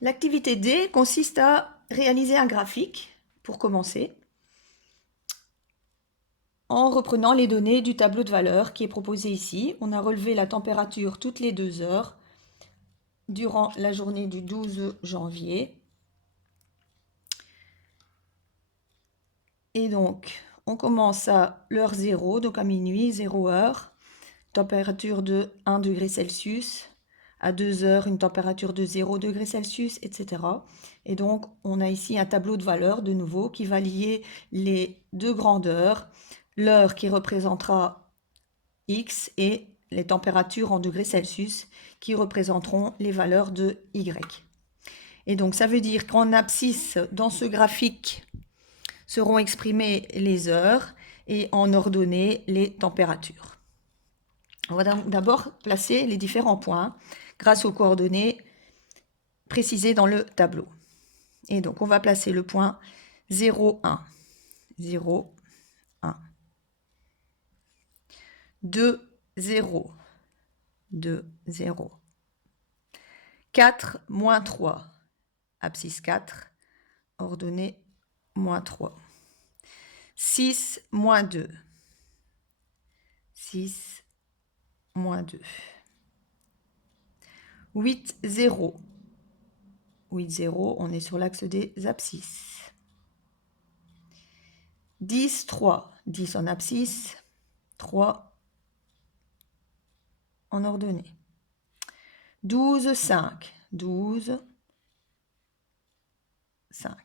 L'activité D consiste à réaliser un graphique, pour commencer, en reprenant les données du tableau de valeur qui est proposé ici. On a relevé la température toutes les 2 heures durant la journée du 12 janvier. Et donc, on commence à l'heure 0, donc à minuit, 0 heure, température de 1 degré Celsius, à 2 heures, une température de 0 degré Celsius, etc. Et donc, on a ici un tableau de valeur, de nouveau, qui va lier les deux grandeurs, l'heure qui représentera X et les températures en degrés Celsius qui représenteront les valeurs de Y. Et donc, ça veut dire qu'en abscisse, dans ce graphique, seront exprimées les heures et en ordonnée les températures. On va d'abord placer les différents points grâce aux coordonnées précisées dans le tableau. Et donc, on va placer le point 0, 1. 0, 1. 2, 0. 2, 0. 4, moins 3. Abscisse 4, ordonnée moins 3. 6, moins 2. 6, moins 2. 8, 0. 8, 0, on est sur l'axe des abscisses. 10, 3. 10 en abscisse, 3 en ordonnée. 12, 5. 12, 5.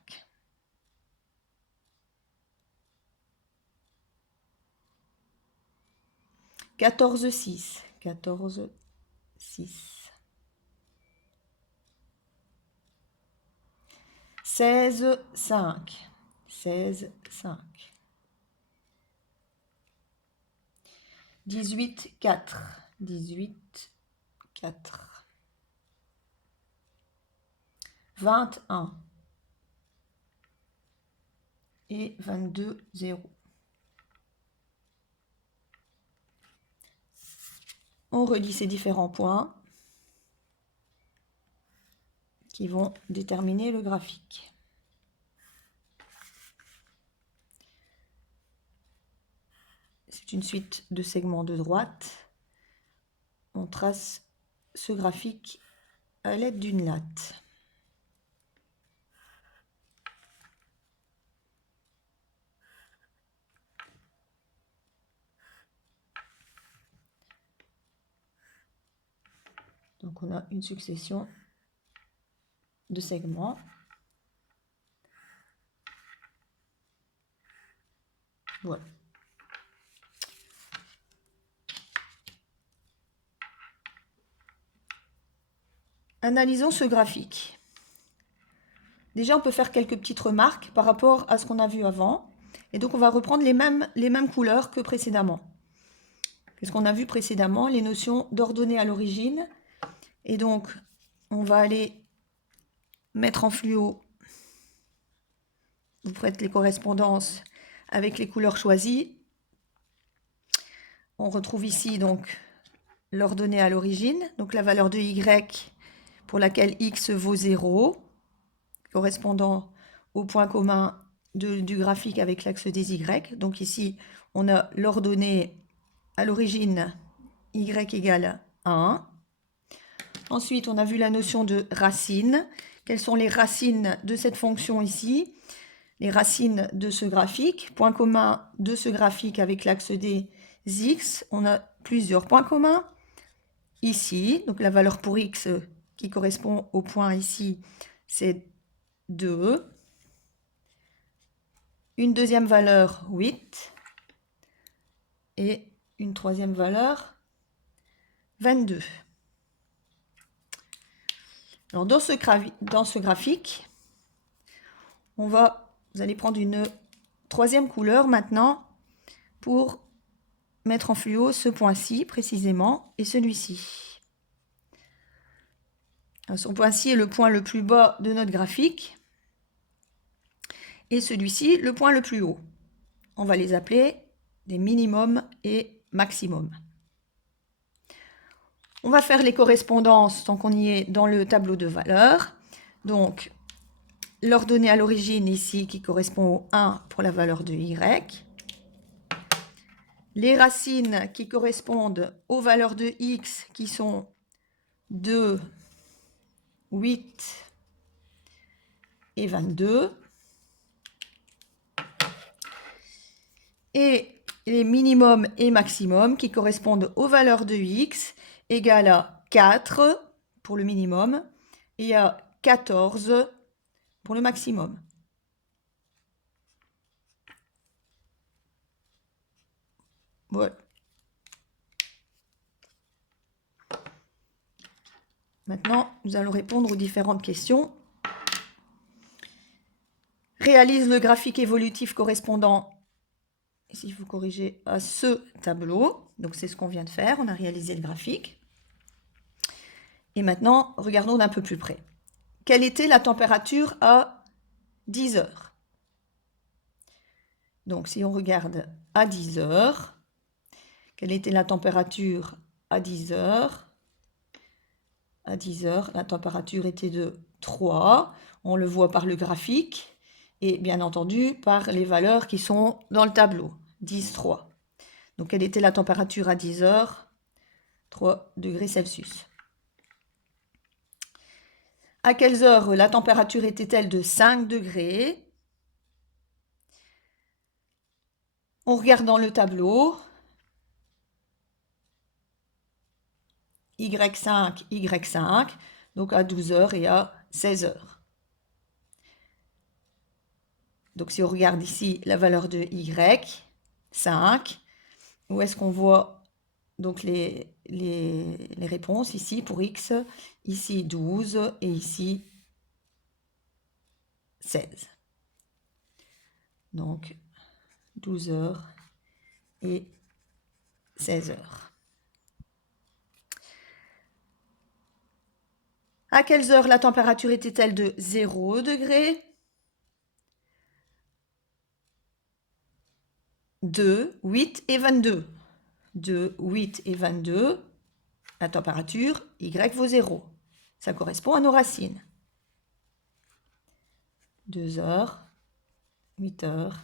14, 6. 14, 6. 16, 5. 16, 5. 18, 4. 18, 4. 21 et 22, 0. On relie ces différents points qui vont déterminer le graphique. C'est une suite de segments de droite. On trace ce graphique à l'aide d'une latte. Donc on a une succession de segments. Voilà. Analysons ce graphique. Déjà, on peut faire quelques petites remarques par rapport à ce qu'on a vu avant. Et donc, on va reprendre les mêmes couleurs que précédemment. Qu'est-ce qu'on a vu précédemment? Les notions d'ordonnée à l'origine. Et donc, on va aller mettre en fluo. Vous faites les correspondances avec les couleurs choisies. On retrouve ici donc l'ordonnée à l'origine, donc la valeur de Y pour laquelle X vaut 0, correspondant au point commun du graphique avec l'axe des Y. Donc ici, on a l'ordonnée à l'origine Y égale 1. Ensuite, on a vu la notion de racine. Quelles sont les racines de cette fonction ici? Les racines de ce graphique. Point commun de ce graphique avec l'axe des X. On a plusieurs points communs. Ici, donc la valeur pour X qui correspond au point ici, c'est 2. Une deuxième valeur, 8. Et une troisième valeur, 22. Alors, dans ce graphique, vous allez prendre une troisième couleur maintenant pour mettre en fluo ce point-ci précisément et celui-ci. Ce point-ci est le point le plus bas de notre graphique et celui-ci le point le plus haut. On va les appeler des minimums et maximums. On va faire les correspondances tant qu'on y est dans le tableau de valeurs. Donc, l'ordonnée à l'origine ici qui correspond au 1 pour la valeur de y. Les racines qui correspondent aux valeurs de x qui sont 2, 8 et 22. Et les minimums et maximums qui correspondent aux valeurs de x égale à 4 pour le minimum et à 14 pour le maximum. Voilà. Maintenant, nous allons répondre aux différentes questions. Réalise le graphique évolutif correspondant, ici vous corrigez, à ce tableau. Donc c'est ce qu'on vient de faire, on a réalisé le graphique. Et maintenant, regardons d'un peu plus près. Quelle était la température à 10 heures? Donc si on regarde à 10 heures, quelle était la température à 10 heures? À 10 heures, la température était de 3. On le voit par le graphique et bien entendu par les valeurs qui sont dans le tableau. 10, 3. Donc quelle était la température à 10 heures? 3 degrés Celsius. À quelles heures la température était-elle de 5 degrés? On regarde dans le tableau. Y5, Y5, donc à 12 heures et à 16 heures. Donc si on regarde ici la valeur de Y, 5, où est-ce qu'on voit donc les réponses ici pour X, ici 12 et ici 16. Donc 12 heures et 16 heures. À quelles heures la température était-elle de 0 degré? 2, 8 et 22. 2, 8 et 22, la température, Y vaut 0. Ça correspond à nos racines. 2 heures, 8 heures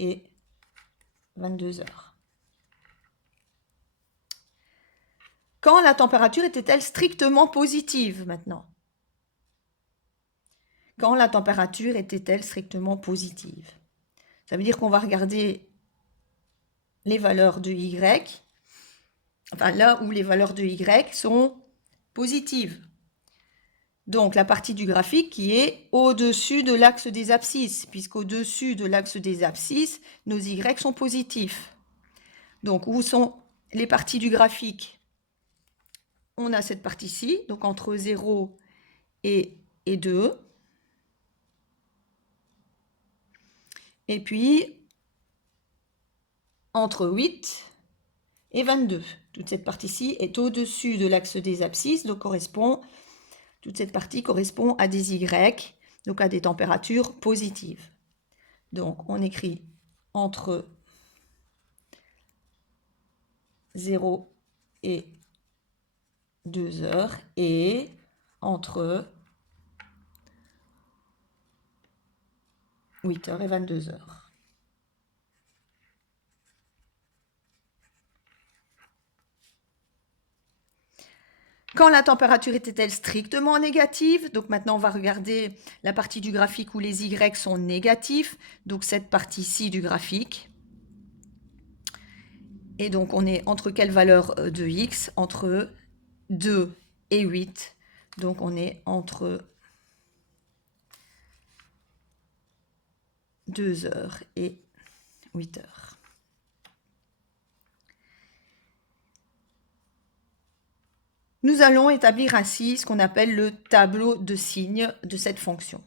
et 22 heures. Quand la température était-elle strictement positive maintenant? Quand la température était-elle strictement positive? Ça veut dire qu'on va regarder les valeurs de Y, enfin là où les valeurs de Y sont positives. Donc la partie du graphique qui est au-dessus de l'axe des abscisses, puisqu'au-dessus de l'axe des abscisses, nos Y sont positifs. Donc où sont les parties du graphique? On a cette partie-ci, donc entre 0 et 2. Et puis entre 8 et 22. Toute cette partie-ci est au-dessus de l'axe des abscisses, donc toute cette partie correspond à des Y, donc à des températures positives. Donc on écrit entre 0 et 2 heures et entre 8 heures et 22 heures. Quand la température était-elle strictement négative? Donc maintenant, on va regarder la partie du graphique où les Y sont négatifs, donc cette partie-ci du graphique. Et donc, on est entre quelle valeur de X? Entre 2 et 8. Donc, on est entre 2 heures et 8 heures. Nous allons établir ainsi ce qu'on appelle le tableau de signes de cette fonction.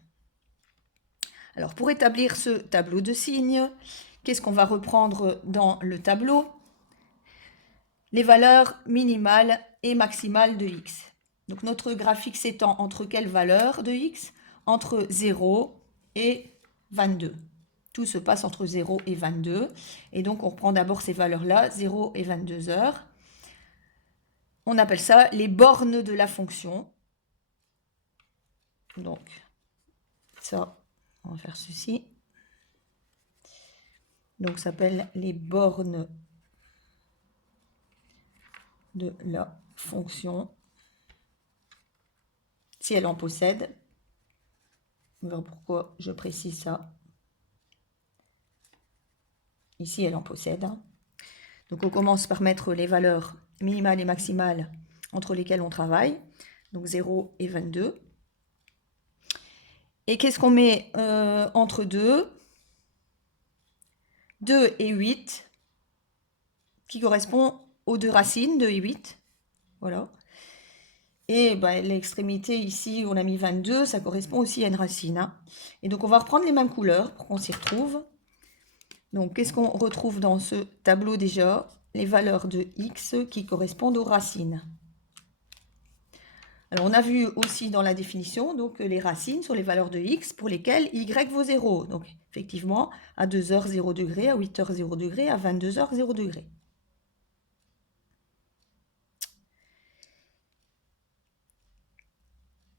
Alors, pour établir ce tableau de signes, qu'est-ce qu'on va reprendre dans le tableau? Les valeurs minimales et maximales de x. Donc, notre graphique s'étend entre quelles valeurs de x? Entre 0 et 22. Tout se passe entre 0 et 22. Et donc, on reprend d'abord ces valeurs-là, 0 et 22 heures. On appelle ça les bornes de la fonction. Donc, ça, on va faire ceci. Donc, ça s'appelle les bornes de la fonction, si elle en possède. On verra pourquoi je précise ça. Ici, elle en possède. Donc, on commence par mettre les valeurs minimales et maximales entre lesquelles on travaille. Donc, 0 et 22. Et qu'est-ce qu'on met entre 2 ? 2 et 8, qui correspond aux deux racines, 2 et 8. Voilà. Et ben, l'extrémité ici, on a mis 22, ça correspond aussi à une racine. Hein. Et donc, on va reprendre les mêmes couleurs pour qu'on s'y retrouve. Donc, qu'est-ce qu'on retrouve dans ce tableau déjà ? Les valeurs de x qui correspondent aux racines. Alors, on a vu aussi dans la définition donc, les racines sont les valeurs de x pour lesquelles y vaut 0. Donc, effectivement, à 2h, 0 degré, à 8h, 0 degré, à 22h, 0 degré.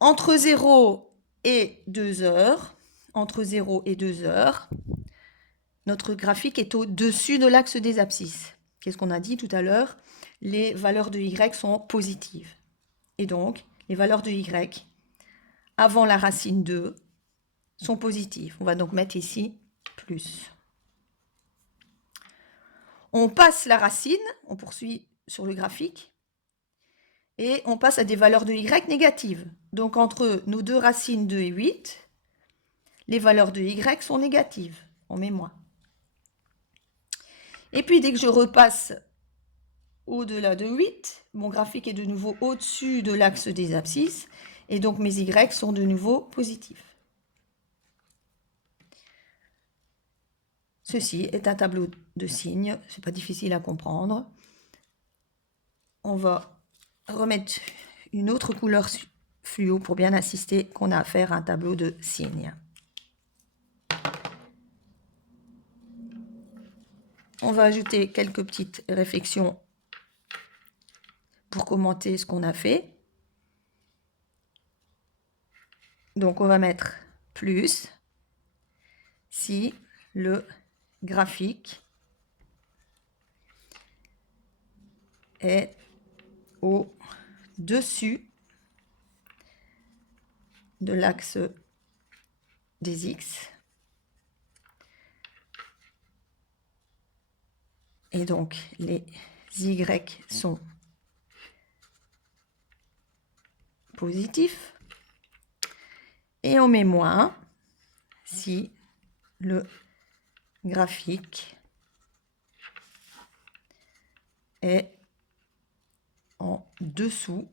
Entre 0 et 2 heures, notre graphique est au-dessus de l'axe des abscisses. Qu'est-ce qu'on a dit tout à l'heure ? Les valeurs de y sont positives. Et donc, les valeurs de y avant la racine 2 sont positives. On va donc mettre ici plus. On passe la racine, on poursuit sur le graphique, et on passe à des valeurs de y négatives. Donc, entre nos deux racines 2 et 8, les valeurs de y sont négatives. On met moins. Et puis, dès que je repasse au-delà de 8, mon graphique est de nouveau au-dessus de l'axe des abscisses, et donc mes y sont de nouveau positifs. Ceci est un tableau de signes, c'est pas difficile à comprendre. On va remettre une autre couleur fluo pour bien insister qu'on a affaire à un tableau de signes. On va ajouter quelques petites réflexions pour commenter ce qu'on a fait. Donc, on va mettre plus si le graphique est au-dessus de l'axe des x. Et donc, les y sont positifs. Et on met moins si le graphique est en dessous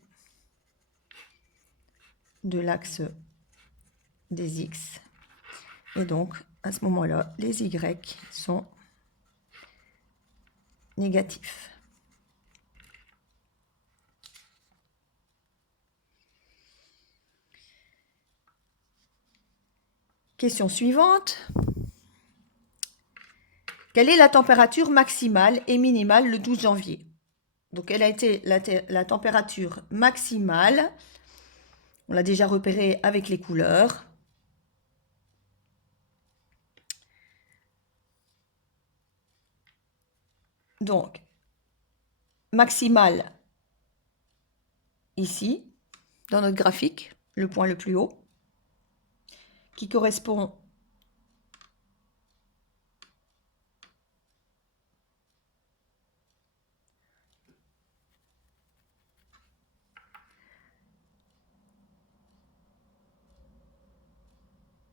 de l'axe des x. Et donc, à ce moment-là, les y sont négatifs. Question suivante. Quelle est la température maximale et minimale le 12 janvier ? Donc, quelle a été la température maximale ? On l'a déjà repéré avec les couleurs. Donc, maximale ici, dans notre graphique, le point le plus haut, qui correspond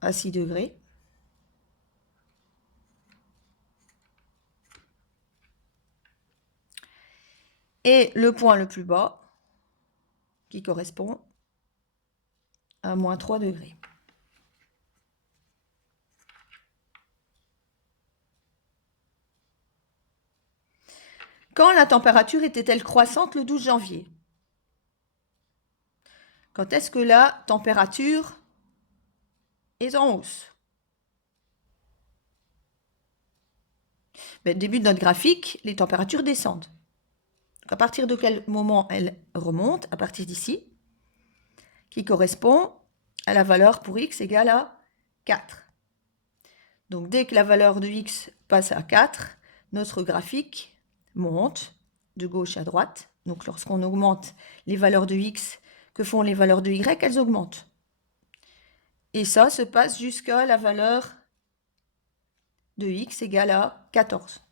à 6 degrés. Et le point le plus bas, qui correspond à moins 3 degrés. Quand la température était-elle croissante le 12 janvier ? Quand est-ce que la température est en hausse ? Mais au début de notre graphique, les températures descendent. Donc à partir de quel moment elles remontent ? À partir d'ici, qui correspond à la valeur pour x égale à 4. Donc dès que la valeur de x passe à 4, notre graphique monte de gauche à droite. Donc lorsqu'on augmente les valeurs de x, que font les valeurs de y? Elles augmentent. Et ça se passe jusqu'à la valeur de x égale à 14.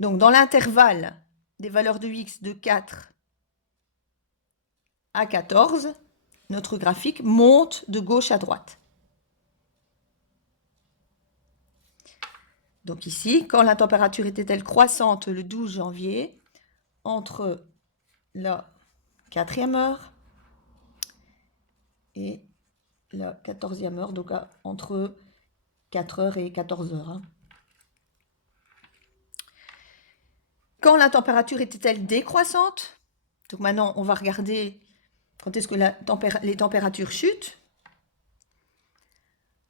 Donc dans l'intervalle des valeurs de x de 4 à 14, notre graphique monte de gauche à droite. Donc ici, quand la température était-elle croissante le 12 janvier, entre la 4e heure et la 14e heure, donc entre 4 heures et 14 heures. Hein. Quand la température était-elle décroissante? Donc maintenant, on va regarder quand est-ce que les températures chutent.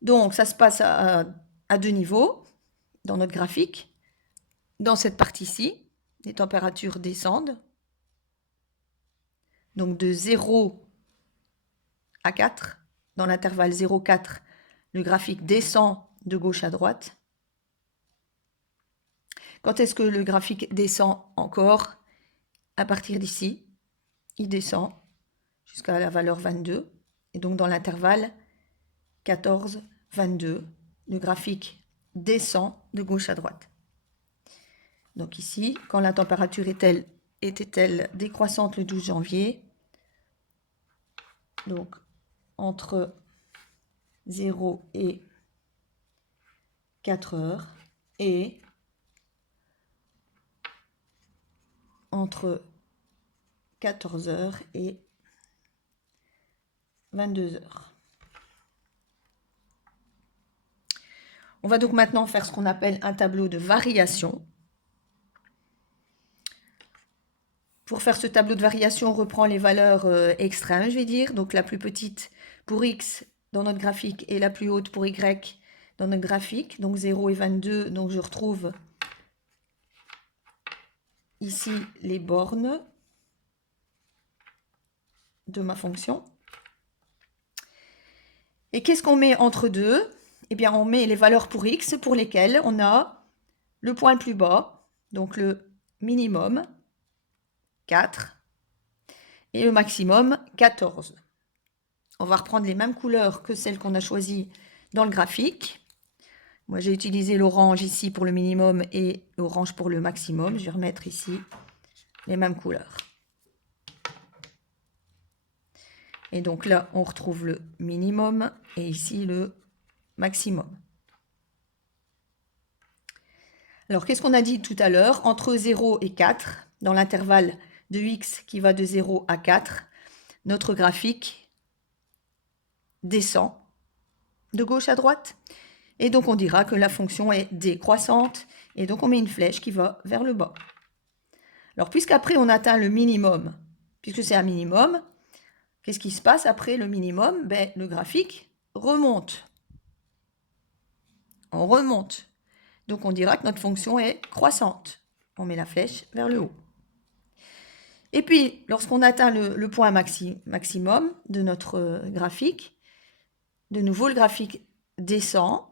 Donc ça se passe à 2 niveaux dans notre graphique. Dans cette partie-ci, les températures descendent. Donc de 0 à 4, dans l'intervalle 0,4, le graphique descend de gauche à droite. Quand est-ce que le graphique descend encore? À partir d'ici, il descend jusqu'à la valeur 22. Et donc dans l'intervalle 14, 22, le graphique descend de gauche à droite. Donc ici, quand la température était-elle décroissante le 12 janvier, donc entre 0 et 4 heures, et entre 14 heures et 22 heures. On va donc maintenant faire ce qu'on appelle un tableau de variation. Pour faire ce tableau de variation, on reprend les valeurs extrêmes, je vais dire. Donc la plus petite pour x dans notre graphique et la plus haute pour y dans notre graphique. Donc 0 et 22, donc je retrouve ici les bornes de ma fonction. Et qu'est-ce qu'on met entre deux? Eh bien, on met les valeurs pour x pour lesquelles on a le point le plus bas, donc le minimum, 4, et le maximum, 14. On va reprendre les mêmes couleurs que celles qu'on a choisies dans le graphique. Moi, j'ai utilisé l'orange ici pour le minimum et l'orange pour le maximum. Je vais remettre ici les mêmes couleurs. Et donc là, on retrouve le minimum et ici le maximum. Alors, qu'est-ce qu'on a dit tout à l'heure? Entre 0 et 4, dans l'intervalle de x qui va de 0 à 4, notre graphique descend de gauche à droite. Et donc, on dira que la fonction est décroissante. Et donc, on met une flèche qui va vers le bas. Alors, puisqu'après, on atteint le minimum, puisque c'est un minimum, qu'est-ce qui se passe après le minimum? Ben, le graphique remonte. On remonte. Donc, on dira que notre fonction est croissante. On met la flèche vers le haut. Et puis, lorsqu'on atteint le point maximum de notre graphique, de nouveau, le graphique descend.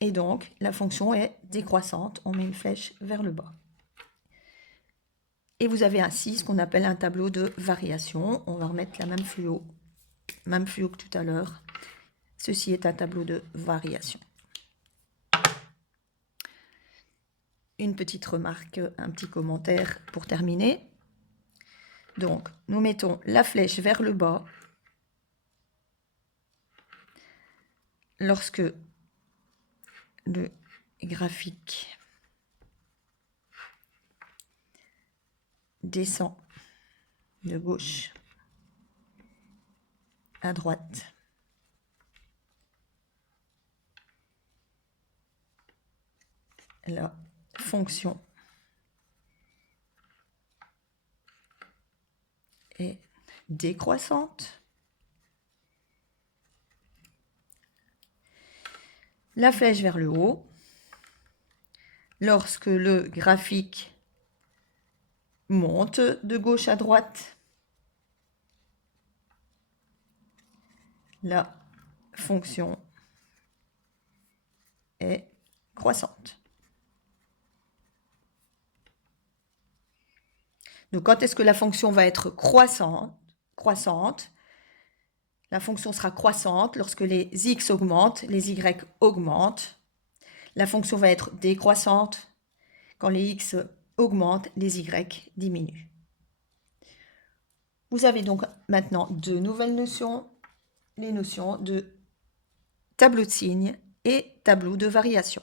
Et donc, la fonction est décroissante. On met une flèche vers le bas. Et vous avez ainsi ce qu'on appelle un tableau de variation. On va remettre la même fluo que tout à l'heure. Ceci est un tableau de variation. Une petite remarque, un petit commentaire pour terminer. Donc, nous mettons la flèche vers le bas lorsque le graphique descend de gauche à droite. La fonction est décroissante. La flèche vers le haut. Lorsque le graphique monte de gauche à droite, la fonction est croissante. Donc, quand est-ce que la fonction va être croissante? La fonction sera croissante lorsque les x augmentent, les y augmentent. La fonction va être décroissante quand les x augmentent, les y diminuent. Vous avez donc maintenant deux nouvelles notions, les notions de tableau de signes et tableau de variation.